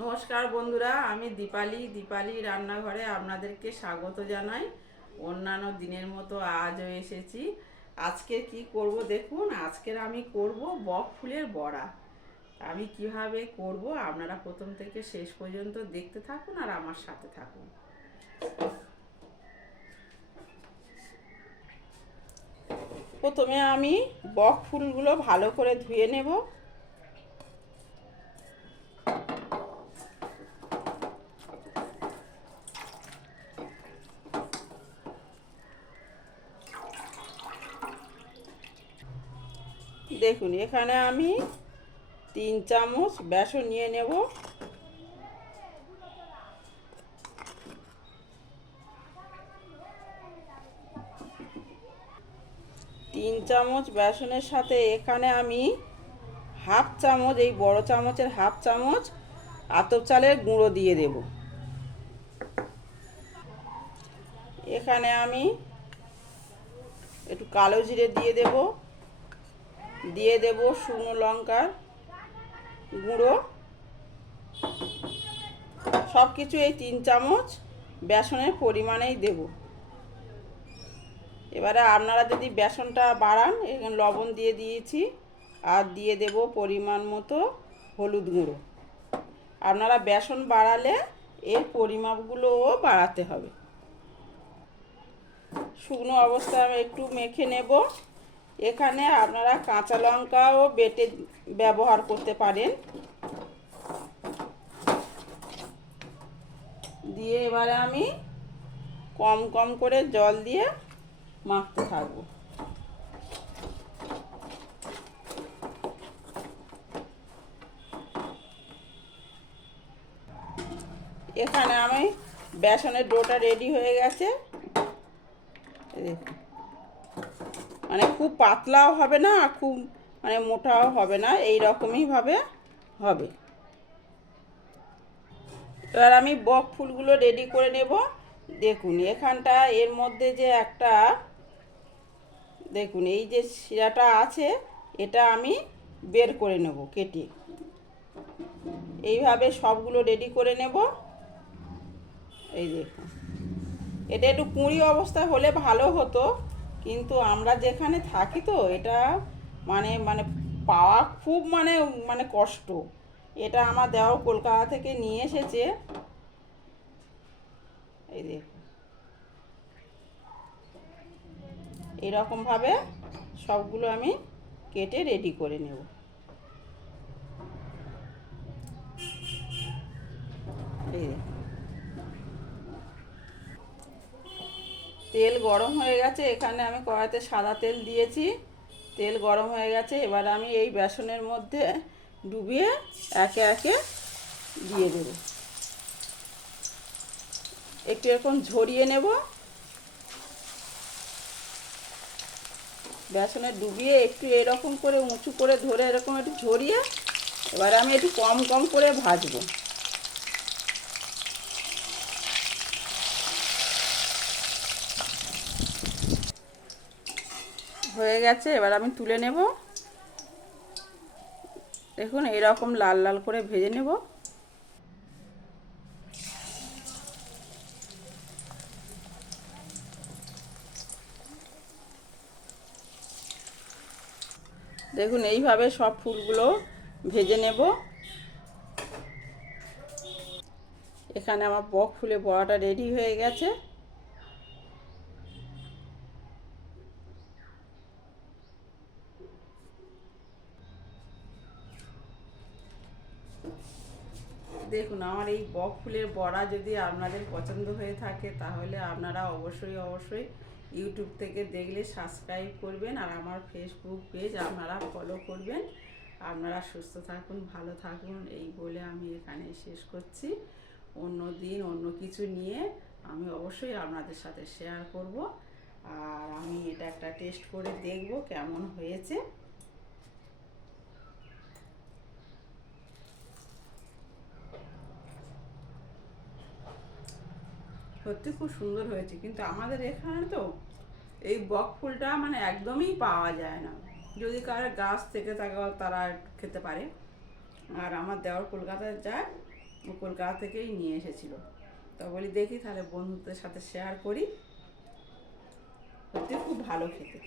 নমস্কার বন্ধুরা, আমি দীপালি রান্নাঘরে আপনাদেরকে স্বাগত জানাই। অন্যান্য দিনের মতো আজও এসেছি। আজকে কি করব দেখুন। আজকের আমি করব বক ফুলের বড়া। আমি কিভাবে করব আপনারা প্রথম থেকে শেষ পর্যন্ত দেখতে থাকুন আর আমার সাথে থাকুন। প্রথমে আমি বক ফুলগুলো ভালো করে ধুয়ে নেব। দেখুন, এখানে আমি 3 চামচ বেসন নিয়ে নেব। তিন চামচ বেসনের সাথে এখানে আমি হাফ চামচ, এই বড় চামচের হাফ চামচ আতপ চালের গুঁড়ো দিয়ে দেব। এখানে আমি একটু কালো জিরে দিয়ে দেব শুকনো লঙ্কার গুঁড়ো। সব কিছু এই 3 চামচ বেসনের পরিমাণেই দেব। এবারে আপনারা যদি বেসনটা বাড়ান, এখানে লবণ দিয়ে দিয়েছি, আর দিয়ে দেব পরিমাণ মতো হলুদ গুঁড়ো। আপনারা বেসন বাড়ালে এর পরিমাপগুলোও বাড়াতে হবে। শুকনো অবস্থায় আমি একটু মেখে নেব। এখানে আপনারা কাঁচা লঙ্কাও বেটে ব্যবহার করতে পারেন। দিয়ে এবারে আমি কম কম করে জল দিয়ে মাখতে থাকবো। এখানে আমি বেসনের ডোটা রেডি হয়ে গেছে। মানে খুব পাতলাও হবে না, খুব মানে মোটাও হবে না, এই রকমই ভাবে হবে। এবার আমি বক ফুলগুলো রেডি করে নেব। দেখুন এখানটা, এর মধ্যে যে একটা, দেখুন এই যে শিরাটা আছে, এটা আমি বের করে নেব কেটে। এইভাবে সবগুলো রেডি করে নেব। এই দেখুন, এটা একটু কুঁড়ি অবস্থা হলে ভালো হতো, কিন্তু আমরা যেখানে থাকি তো এটা মানে মানে পাওয়া খুব মানে মানে কষ্ট। এটা আমার দেওয়া কলকাতা থেকে নিয়ে এসেছে। এই দেখুন, এইরকমভাবে সবগুলো আমি কেটে রেডি করে নেব। এই দেখুন, তেল গরম হয়ে গেছে। এখানে আমি কড়াইতে সাদা তেল দিয়েছি। তেল গরম হয়ে গেছে। এবার আমি এই বেসনের মধ্যে ডুবিয়ে একে একে দিয়ে দেব। একটু এরকম ঝরিয়ে নেব। বেসনে ডুবিয়ে একটু এরকম করে উঁচু করে ধরে এরকম একটু ঝরিয়ে এবার আমি একটু কম কম করে ভাজবো। হয়ে গেছে, এবার আমি তুলে নেব। দেখুন এরকম লাল লাল করে ভেজে নেব। দেখুন এইভাবে সব ফুলগুলো ভেজে নেব। এখানে আমার বক ফুলের বড়াটা রেডি হয়ে গেছে। দেখুন আমার এই বক ফুলের বড়া যদি আপনাদের পছন্দ হয়ে থাকে, তাহলে আপনারা অবশ্যই ইউটিউব থেকে দেখলে সাবস্ক্রাইব করবেন, আর আমার ফেসবুক পেজ আপনারা ফলো করবেন। আপনারা সুস্থ থাকুন, ভালো থাকুন, এই বলে আমি এখানে শেষ করছি। অন্য দিন অন্য কিছু নিয়ে আমি অবশ্যই আপনাদের সাথে শেয়ার করব। আর আমি এটা একটা টেস্ট করে দেখব কেমন হয়েছে। সত্যি খুব সুন্দর হয়েছে, কিন্তু আমাদের এখানে তো এই বক ফুলটা মানে একদমই পাওয়া যায় না। যদি কারো গাছ থেকে থাকে তারা খেতে পারে, আর আমার দেওয়ার কলকাতায় যায়, ও কলকাতা থেকেই নিয়ে এসেছিলো। তা বলি দেখি তাহলে বন্ধুদের সাথে শেয়ার করি। সত্যি খুব ভালো খেতে।